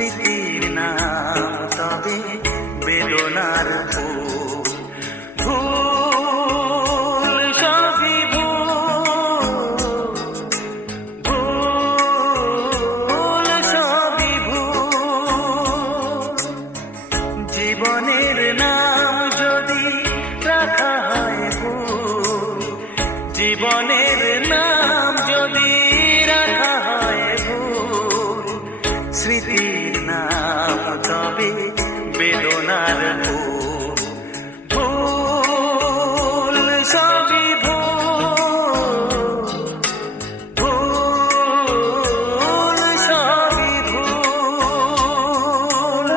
স্মৃতির নাম তবে বেদনার ভুল। ভুল সবই ভুল সবই ভুল। জীবনের নাম যদি রাখা হয় ভুল, জীবনের নাম যদি রাখা হয় ভুল, স্মৃতির নাম তবে বেদনার ভুল। ভুল সবই ভুল, ভুল সবই ভুল।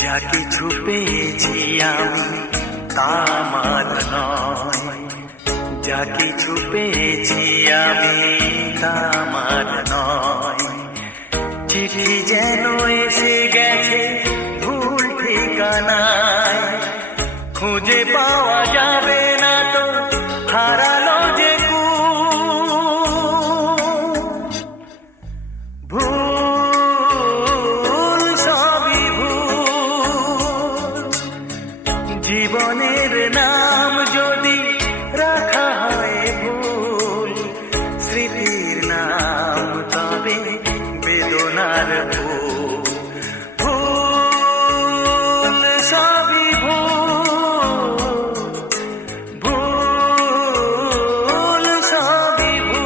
যা কিছু পেয়েছি আমি তা আমার নয়, যা কিছু পেয়েছি আমি তা আমার নয়। চিঠি যেন এসে গেছে ভুল ঠিকানায়, খুঁজে পাওয়া যাবে না তো হারালো যে ভুল সবই ভুল। জীবনের নাম যদি রাখা হয় ভুল, স্মৃতির নাম তবে বেদনার ভুল। ভুল সবই ভুল, ভুল সবই ভুল।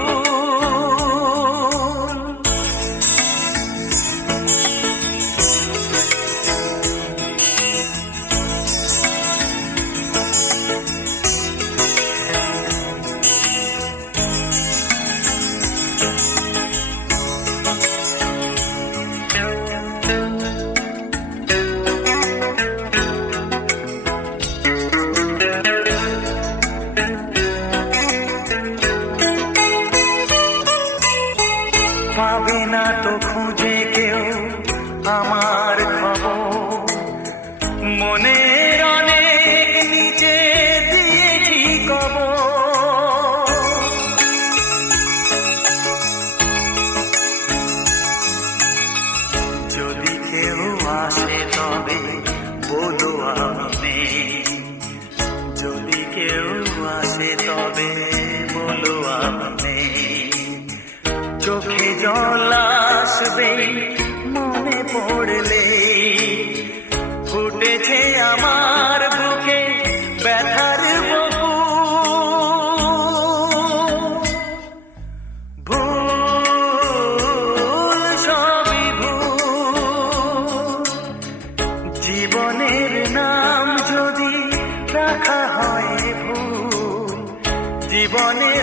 পাবে না তো খুঁজে কেউ আমার খবর, মনের অনেক নিচে দিয়েছি কবর। যদি কেউ আসে তবে বলো আমি নেই, যদি কেউ আসে তবে বলো আমি নেই। চোখে জল আসবে মনে পড়লে, ফুটেছে আমার বুকে ব্যথার বহু। ভুল সবই ভুল। জীবনের নাম যদি রাখা হয় ভুল, জীবনের